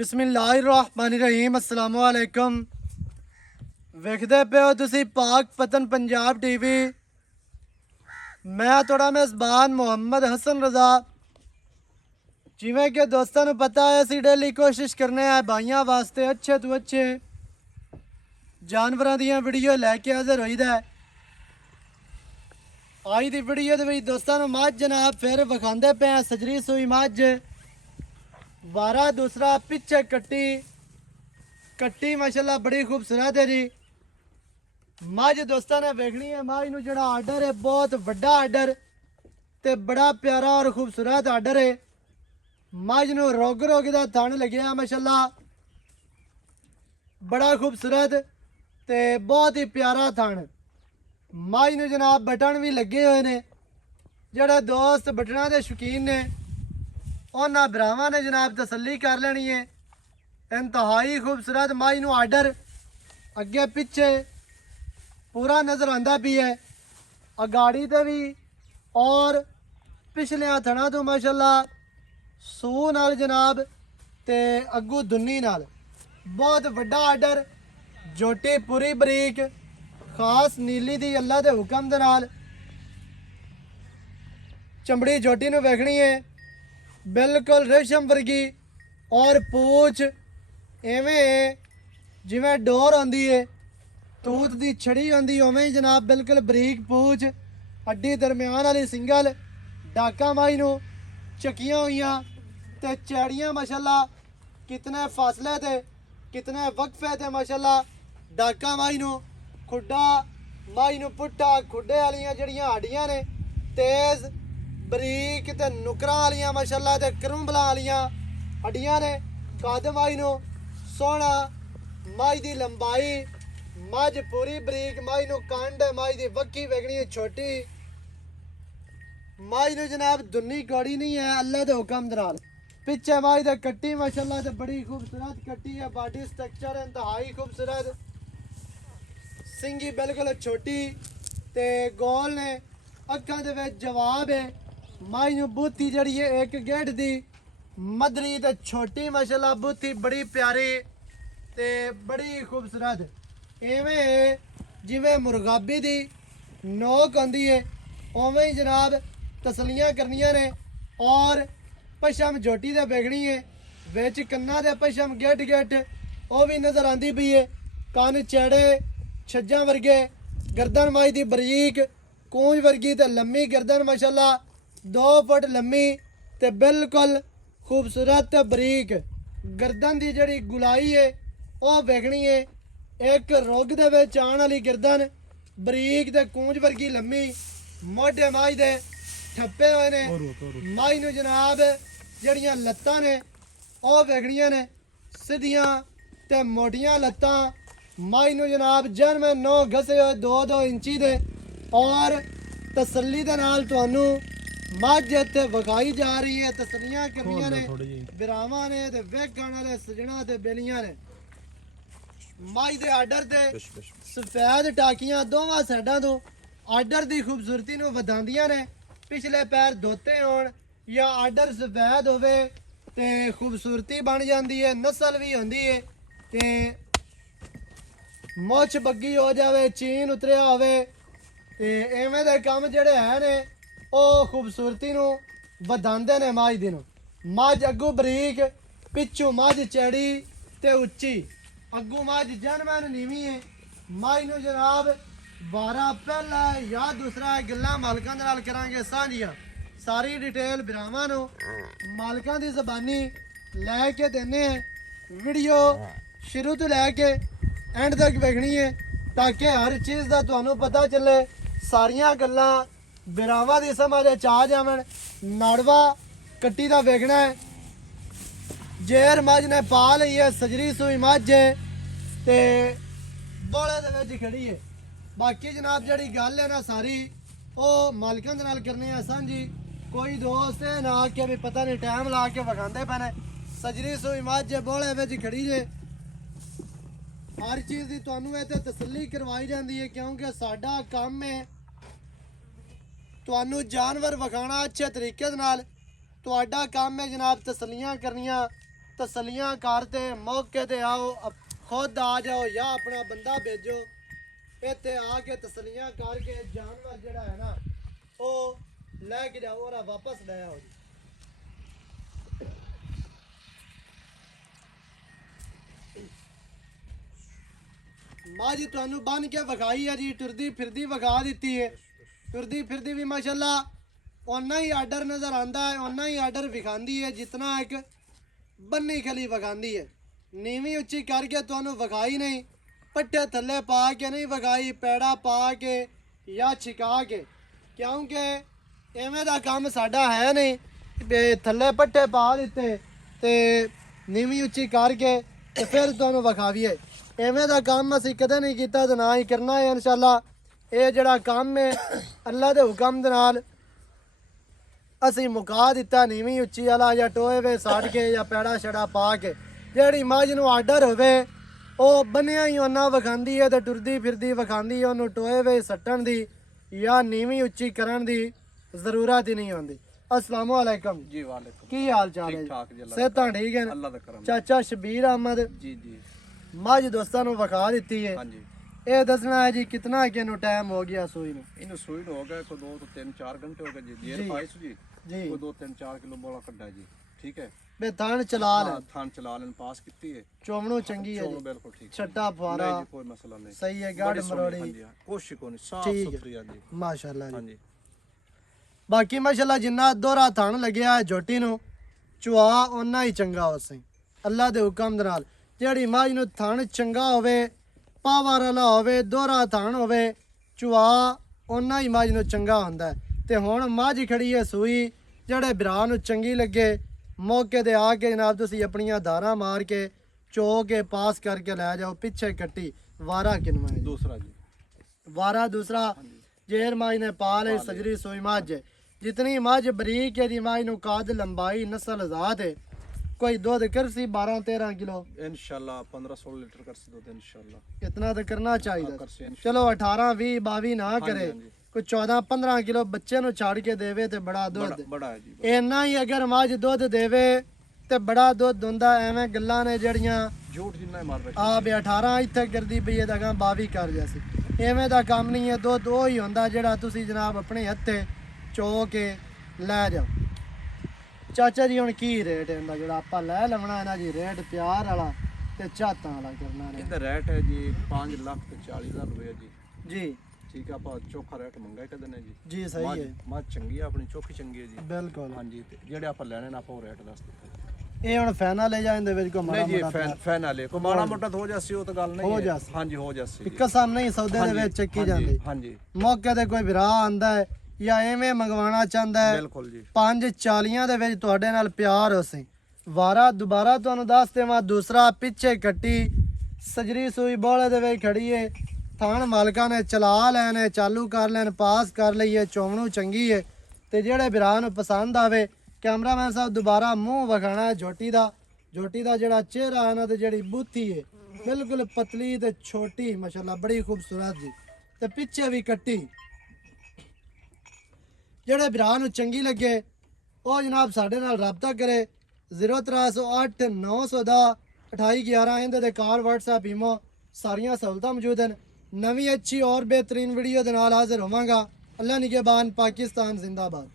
बिस्मिल्लाहिर्रहमानिर्रहीम अस्सलाम वालेकुम। वेखदे पे हो तुसी पाक पतन पंजाब टीवी। मैं थोड़ा मेज़बान मोहम्मद हसन रज़ा। जिमें कि दोस्तों को पता है असी डेली कोशिश करने हैं भाइयों वास्ते अच्छे तो अच्छे जानवरों दी वीडियो लैके हाजिर होईदा है। आज की वीडियो के दोस्तों मझ जनाब फिर विखाते पे हैं सजरी सूई मझ। वारा दूसरा पिछे कट्टी माशाल्लाह बड़ी खूबसूरत है जी। मझ दोस्तों ने वेखनी है। मझ नूं जिहड़ा आर्डर है बहुत वड्डा आर्डर ते बड़ा प्यारा और खूबसूरत आर्डर है। मझ नूं रोग दा थन लग्या माशाल्लाह बड़ा खूबसूरत ते बहुत ही प्यारा थन। मझ नूं जनाब बटन भी लगे हुए ने। जिहड़े दोस्त बटना के शौकीन ने उन्होंने भरावां ने जनाब तसल्ली कर लेनी है। इंतहाई खूबसूरत मझ नूं आर्डर अगे पिछे पूरा नज़र आंदा भी है। अगाड़ी ते भी और पिछलियां थणा तो माशाल्लाह सूह नाल जनाब ते अगू दुन्नी नाल बहुत वड्डा आर्डर। जोटी पूरी बरीक खास नीली दी अल्लाह दे हुक्म दे नाल चमड़ी जोटी नूं वेखनी है बिल्कुल रेशम वर्गी और पूछ एवें जिवें डोर आंदी है तूत दी छड़ी आंदी उवें जनाब बिल्कुल बरीक पूछ अड्डी दरम्यान वाली सिंगल डाका माई नूं चकियां हुईयां ते चैड़ियां माशाल्लाह कितने फासले ते कितने वक्फे ते माशाल्लाह डाका माई नूं खुड्डा माई नूं पुट्ठा खुड्डे वालियां जड़ियां हड्डियां ने तेज बरीक ते नुकरां वालियां माशाल्लाह ते करुंबलां वालियां हड्डियां ने। कद माई नूं सोहना माई दी लंबाई मझ पूरी बरीक माई नूं कंड माई दी वक्की वेखनी है छोटी। माई नूं जनाब दुन्नी कौड़ी नहीं है अल्लाह दे हुक्म दे नाल। पिछे माई दे कट्टी माशाल्लाह ते बड़ी खूबसूरत कट्टी है। बॉडी स्ट्रक्चर इंतहाई खूबसूरत। सिंगी बिल्कुल छोटी ते गोल ने। अखां दे विच जवाब है। माई नूं बूथी जड़ी है एक गेठ दी मदरी ते छोटी माशाल्लाह बूथी बड़ी प्यारी ते बड़ी खूबसूरत। एवें जिवें मुर्गाबी दी नोक आंदी है उवें ही जनाब तसलियां करनियां ने। और पशम जोटी दे वेखनी है विच कन्ना दे पशम गेट गेट वो भी नज़र आंदी पई है। कन चैड़े छज्जां वर्गे गर्दन माई दी बरीक कूंज वर्गी ते लम्मी गर्दन माशाल्लाह 2 फुट लम्मी ते बिल्कुल खूबसूरत ते बरीक। गर्दन दी जड़ी गुलाई है वह वेखनी है एक रुग दे विच आण वाली गर्दन बरीक ते कूंज वर्गी लम्मी। मोढे माई दे ठप्पे हुए ने। माई नूं जनाब जड़ियां लत्तां ने वह वेखनियां ने सीधियां ते मोटियां लत्तां। माई नूं जनाब जन्म 9 घसे हुए 2-2 इंची दे और तसल्ली दे नाल तुहानू मझ इत्थे विखाई जा रही है। तसलियां करनियां ने बिरावां ने ते वेखण वाले सजना ते बेलियां ने। माई दे आर्डर ते सफेद टाकियां दोवां साइडां तो आर्डर दी खूबसूरती नूं वधांदियां ने। पिछले पैर धोते होण या आर्डर सफेद होवे ते खूबसूरती बन जाती है नस्ल भी होंदी है ते मुछ बग्गी हो जाए चीन उतरिया होवे ते एवें दे काम जिहड़े है ने ਉਹ खूबसूरती ਨੂੰ ਵਧਾਉਂਦੇ ਨੇ ਮੱਝ ਦੀ ਨੂੰ। ਮੱਝ ਅੱਗੂ ਬਰੀਕ ਪਿੱਛੋਂ ਮੱਝ ਚੜੀ ਤੇ ਉੱਚੀ। ਅੱਗੂ ਮੱਝ ਜਨਮਨ ਨੀਵੀਂ ਹੈ। ਮੱਝ ਨੂੰ ਜਨਾਬ ਵਾਰਾ ਪਹਿਲਾ ਜਾਂ ਦੂਸਰਾ ਗੱਲਾਂ ਮਾਲਕਾਂ ਦੇ ਨਾਲ ਕਰਾਂਗੇ ਸਾਂਝੀਆਂ। ਸਾਰੀ ਡਿਟੇਲ ਭਰਾਵਾਂ ਨੂੰ ਮਾਲਕਾਂ ਦੀ ਜ਼ਬਾਨੀ ਲੈ ਕੇ ਦਿੰਨੇ ਆ। ਵੀਡੀਓ ਸ਼ੁਰੂ ਤੋਂ ਲੈ ਕੇ ਐਂਡ ਤੱਕ ਵੇਖਣੀ ਹੈ ਤਾਂ ਕਿ ਹਰ ਚੀਜ਼ ਦਾ ਤੁਹਾਨੂੰ ਪਤਾ ਚੱਲੇ। ਸਾਰੀਆਂ ਗੱਲਾਂ बिरावा की समझ आ जावन। नाड़वा कट्टी का वेखना है। जेर मझ ने पा ली है सजरी सूई मझ है ते बोले दे विच खड़ी है। बाकी जनाब जड़ी गल है ना सारी वो मालिकां दे नाल करने आ सांझी। कोई दोस्त है ना के भी पता नहीं टाइम ला के विखांदे पे ने। सजरी सूई मझ है बोले विच खड़ी है। हर चीज़ की तुहानू इत्थे तसल्ली करवाई जाती है क्योंकि साडा काम है ਤੁਹਾਨੂੰ जानवर विखाना अच्छे तरीके नाल। तुहाडा काम है जनाब तसलियां करनियां ਤਸੱਲੀਆਂ ਕਰਤੇ ਮੌਕੇ ਤੇ ਆਓ ਖੁਦ ਆ ਜਾਓ ਜਾਂ ਆਪਣਾ ਬੰਦਾ ਭੇਜੋ ਇੱਥੇ ਆ ਕੇ ਤਸੱਲੀਆਂ ਕਰਕੇ ਜਾਨਵਰ ਜਿਹੜਾ ਹੈ ਨਾ ਉਹ ਲੈ ਕੇ ਜਾਓ ਔਰ ਵਾਪਸ ਲੈ ਆਓ ਜੀ। ਮਾਂ ਜੀ ਤੁਹਾਨੂੰ ਬੰਨ ਕੇ ਵਿਖਾਈ ਹੈ ਜੀ, ਟੁਰਦੀ ਫਿਰਦੀ ਵਿਖਾ ਦਿੱਤੀ ਹੈ। ਟੁਰਦੀ ਫਿਰਦੀ ਵੀ ਮਾਸ਼ਾਅੱਲਾ ਓਨਾ ਹੀ ਆਰਡਰ ਨਜ਼ਰ ਆਂਦਾ ਹੈ, ਓਨਾ ਹੀ ਆਰਡਰ ਵਿਖਾਉਂਦੀ ਹੈ ਜਿਤਨਾ ਇੱਕ ਬੰਨੀ ਖਲੀ ਵਿਖਾਉਂਦੀ ਹੈ। ਨੀਵੀਂ ਉੱਚੀ ਕਰਕੇ ਤੁਹਾਨੂੰ ਵਿਖਾਈ ਨਹੀਂ, ਪੱਠੇ ਥੱਲੇ ਪਾ ਕੇ ਨਹੀਂ ਵਿਖਾਈ, ਪੈੜਾ ਪਾ ਕੇ ਜਾਂ ਛਿਕਾ ਕੇ, ਕਿਉਂਕਿ ਐਵੇਂ ਦਾ ਕੰਮ ਸਾਡਾ ਹੈ ਨਹੀਂ। ਥੱਲੇ ਪੱਠੇ ਪਾ ਦਿੱਤੇ ਤੇ ਨੀਵੀਂ ਉੱਚੀ ਕਰਕੇ ਤੇ ਫਿਰ ਤੁਹਾਨੂੰ ਵਿਖਾਵੀਏ, ਐਵੇਂ ਦਾ ਕੰਮ ਅਸੀਂ ਕਦੇ ਨਹੀਂ ਕੀਤਾ ਤੇ ਨਾ ਹੀ ਕਰਨਾ ਹੈ ਇਨਸ਼ਾਅੱਲਾ। ਇਹ ਜਿਹੜਾ ਕੰਮ ਹੈ ਅੱਲਾ ਦੇ ਹੁਕਮ ਦੇ ਨਾਲ ਅਸੀਂ ਮੁਕਾ ਦਿੱਤਾ। ਨੀਵੀਂ ਉੱਚੀ ਵਾਲਾ ਜਾਂ ਟੋਏ ਵੇ ਸਾੜ ਕੇ ਜਾਂ ਪੈੜਾ ਛੜਾ ਪਾ ਕੇ, ਜਿਹੜੀ ਮੱਝ ਨੂੰ ਆਰਡਰ ਹੋਵੇ ਉਹ ਬੰਨਿਆ ਹੀ ਉਹਨਾਂ ਵਿਖਾਉਂਦੀ ਹੈ ਤੇ ਟੁਰਦੀ ਫਿਰਦੀ ਵਿਖਾਉਂਦੀ ਹੈ, ਉਹਨੂੰ ਟੋਏ ਵੇ ਸੱਟਣ ਦੀ ਜਾਂ ਨੀਵੀਂ ਉੱਚੀ ਕਰਨ ਦੀ ਜ਼ਰੂਰਤ ਹੀ ਨਹੀਂ ਹੁੰਦੀ। अस्सलाम वालेकुम जी। वालेकुम। की हाल चाल है? सेहतां ठीक है? अल्लाह दा करम। चाचा शबीर अहमद जी जी मझ दोस्तां नु विखा दित्ती है। हां जी। ਇਹ ਦੱਸਣਾ ਹੈ ਜੀ ਕਿੰਨਾ ਕਿ ਨੂੰ ਟਾਈਮ ਹੋ ਗਿਆ ਸੂਈ ਨੂੰ? ਇਹਨੂੰ ਸੂਈ ਨੂੰ ਹੋ ਗਿਆ ਕੋਈ 2 ਤੋਂ 3-4 ਘੰਟੇ ਹੋ ਗਏ ਜੀ। ਜੇਰ ਪਾਈ ਸੀ ਜੀ ਜੀ ਕੋਈ 2-3-4 ਕਿਲੋ ਬੋਲਾ ਕੱਢਾ ਜੀ। ਠੀਕ ਹੈ ਬੇ ਥਣ ਚਲਾ ਲੈ, ਥਾਂ ਚਲਾ ਲੈਣ ਪਾਸ ਕੀਤੀ ਹੈ। ਚੋਮਣੂ ਚੰਗੀ ਹੈ ਚੋਣ ਜੀ, ਬਿਲਕੁਲ ਠੀਕ ਛੱਟਾ ਫੁਆਰਾ ਨਹੀਂ ਜੀ, ਕੋਈ ਮਸਲਾ ਨਹੀਂ, ਸਹੀ ਹੈ। ਗਾੜ ਮਰੋੜੀ ਕੋਸ਼ਿਸ਼ ਕੋਨੀ ਸਾਫ ਠੀਕ ਸੁਥਰੀ ਆ ਜੀ ਮਾਸ਼ਾਅੱਲਾ ਹਾਂ ਜੀ। ਜੀ। ਬਾਕੀ ਮਾਸ਼ਾਅੱਲਾ ਜਿੰਨਾ ਦੋਹਰਾ ਥਣ ਲੱਗਿਆ ਹੈ ਝੋਟੀ ਨੂੰ ਚੁਆ ਓਨਾ ਹੀ ਚੰਗਾ ਹੋਸੇ ਅੱਲਾ ਦੇ ਹੁਕਮ ਦੇ ਨਾਲ। ਜਿਹੜੀ ਮੱਝ ਨੂੰ ਥਣ ਚੰਗਾ ਹੋਵੇ, ਪਾਵਰ ਵਾਲਾ ਹੋਵੇ, ਦੋਹਰਾ ਥਣ ਹੋਵੇ, ਚੁਆ ਓਨਾ ਹੀ ਮੱਝ ਨੂੰ ਚੰਗਾ ਹੁੰਦਾ ਹੈ। ਤੇ ਹੁਣ ਮੱਝ ਖੜੀ ਹੈ ਸੂਈ, ਜਿਹੜੇ ਭਰਾ ਨੂੰ ਚੰਗੀ ਲੱਗੇ ਮੌਕੇ ਤੇ ਆ ਕੇ ਜਨਾਬ ਤੁਸੀਂ ਆਪਣੀਆਂ ਧਾਰਾਂ ਮਾਰ ਕੇ ਚੋ ਕੇ ਪਾਸ ਕਰਕੇ ਲੈ ਜਾਓ। ਪਿੱਛੇ ਕੱਟੀ ਵਾਰਾ ਕਿਨਵਾ ਹੈ? ਦੂਸਰਾ ਜੀ वारा दूसरा जेर माई ने पाल है सजरी सोई मझ है। जितनी मझ बरीक है दी माई नु काद लंबाई नस्ल आजाद है। कोई दूध कर सी 12-13 किलो इंशाल्लाह 15-16 लीटर कर सी दूध इंशाल्लाह। इतना तो करना चाहिए। कर सी चलो 18-20-22 ना करे, कोई 14-15 किलो बच्चे नु छाड़ के देवे ते बड़ा दूध बड़ा है जी। इन्ना ही अगर मझ दूध देवे ते बड़ा दूध दुंदा। एवें गल्लां ने जड़ियां झूठ जिन्ना मार रहे आ बे 18 इत्थे करदी पई है तां 22 कर जैसी। ਐਵੇਂ ਦਾ ਕੰਮ ਨਹੀਂ ਹੈ। ਦੁੱਧ ਉਹ ਹੀ ਹੁੰਦਾ ਜਿਹੜਾ ਤੁਸੀਂ ਜਨਾਬ ਆਪਣੇ ਹੱਥੇ ਚੋ ਕੇ ਲੈ ਜਾਓ। ਚਾਚਾ ਜੀ ਹੁਣ ਕੀ ਰੇਟ ਇਹਦਾ ਜਿਹੜਾ ਆਪਾਂ ਲੈ ਲਵਣਾ ਇਹਨਾਂ ਜੀ? ਰੇਟ ਪਿਆਰ ਵਾਲਾ ਤੇ ਝਾਤਾਂ ਵਾਲਾ ਕਰਨਾ ਨੇ। ਇਹਦਾ ਰੇਟ ਹੈ ਜੀ 5,40,000 ਰੁਪਏ ਜੀ। ਜੀ ਠੀਕ ਆ, ਆਪਾਂ ਚੋਖਾ ਰੇਟ ਮੰਗਾ ਕਦੇ ਨੇ ਜੀ। ਜੀ ਸਹੀ ਹੈ, ਮੱਝ ਚੰਗੀ ਆ, ਆਪਣੀ ਚੋਖੀ ਚੰਗੀ ਹੈ ਜੀ। ਬਿਲਕੁਲ ਹਾਂਜੀ। ਤੇ ਜਿਹੜੇ ਆਪਾਂ ਲੈਣੇ ਨੇ ਆਪਾਂ ਉਹ ਰੇਟ ਦੱਸ ਦਿੱਤਾ। ਇਹ ਹੁਣ ਫੈਨਾ ਲੈ ਜਾ ਇਹਦੇ ਵਿੱਚ ਕੋ ਮਾੜਾ ਨਹੀਂ ਜੀ, ਮੋਟਾ ਫੈਨ ਵਾਲੇ ਕੋ ਮਾੜਾ ਮੋਟਾ ਹੋ ਜਾਸੀ, ਉਹ ਤਾਂ ਗੱਲ ਨਹੀਂ ਹੋ ਜਾਸੀ। ਹਾਂਜੀ ਹੋ ਜਾਸੀ। ਇੱਕ ਸਾਮ ਨਹੀਂ ਸੌਦੇ ਦੇ ਵਿੱਚ ਚੱਕੀ ਜਾਂਦੀ। ਹਾਂਜੀ ਮੌਕੇ ਤੇ ਕੋਈ ਭਰਾ ਆਂਦਾ ਹੈ ਜਾਂ ਐਵੇਂ ਮੰਗਵਾਉਣਾ ਚਾਹੁੰਦਾ ਹੈ, ਬਿਲਕੁਲ ਜੀ। 5-40 ਦੇ ਵਿੱਚ ਤੁਹਾਡੇ ਨਾਲ ਪਿਆਰ ਹੋਸੇ। ਵਾਰਾ ਦੁਬਾਰਾ ਤੁਹਾਨੂੰ ਦੱਸ ਦੇਵਾਂ, ਦੂਸਰਾ ਪਿੱਛੇ ਕੱਟੀ ਸਜਰੀ ਸੂਈ ਬੋਲੇ ਦੇ ਵਿੱਚ ਖੜੀ ਏ। ਥਾਣ ਮਾਲਕਾਂ ਨੇ ਚਲਾ ਲੈਣੇ, ਚਾਲੂ ਕਰ ਲੈਣ, ਪਾਸ ਕਰ ਲਈਏ, ਚੋਮਣੂ ਚੰਗੀ ਏ। ਤੇ ਜਿਹੜੇ ਭਰਾ ਨੂੰ ਪਸੰਦ ਆਵੇ, ਕੈਮਰਾਮੈਨ ਸਾਹਿਬ ਦੁਬਾਰਾ ਮੂੰਹ ਵਿਖਾਣਾ ਹੈ ਝੋਟੀ ਦਾ। ਝੋਟੀ ਦਾ ਜਿਹੜਾ ਚਿਹਰਾ ਹੈ ਨਾ ਤੇ ਜਿਹੜੀ ਬੂਥੀ ਏ ਬਿਲਕੁਲ ਪਤਲੀ ਤੇ ਛੋਟੀ ਮਾਸ਼ਾਅੱਲਾ ਬੜੀ ਖੂਬਸੂਰਤ ਜੀ। ਤੇ ਪਿੱਛੇ ਵੀ ਕੱਟੀ। ਜਿਹੜੇ ਭਰਾ ਨੂੰ ਚੰਗੀ ਲੱਗੇ ਉਹ ਜਨਾਬ ਸਾਡੇ ਨਾਲ ਰਾਬਤਾ ਕਰੇ। 0308 910 2811 ਇਹਦੇ ਤੇ ਕਾਲ WhatsApp ਈਮੋ ਸਾਰੀਆਂ ਸਹੂਲਤਾਂ ਮੌਜੂਦ ਹਨ। ਨਵੀਂ ਅੱਛੀ ਔਰ ਬਿਹਤਰੀਨ ਵੀਡੀਓ ਦੇ ਨਾਲ ਹਾਜ਼ਰ ਹੋਵਾਂਗਾ। ਅੱਲਾ ਨਿਗਹਿਬਾਨ, ਪਾਕਿस्तान जिंदाबाद।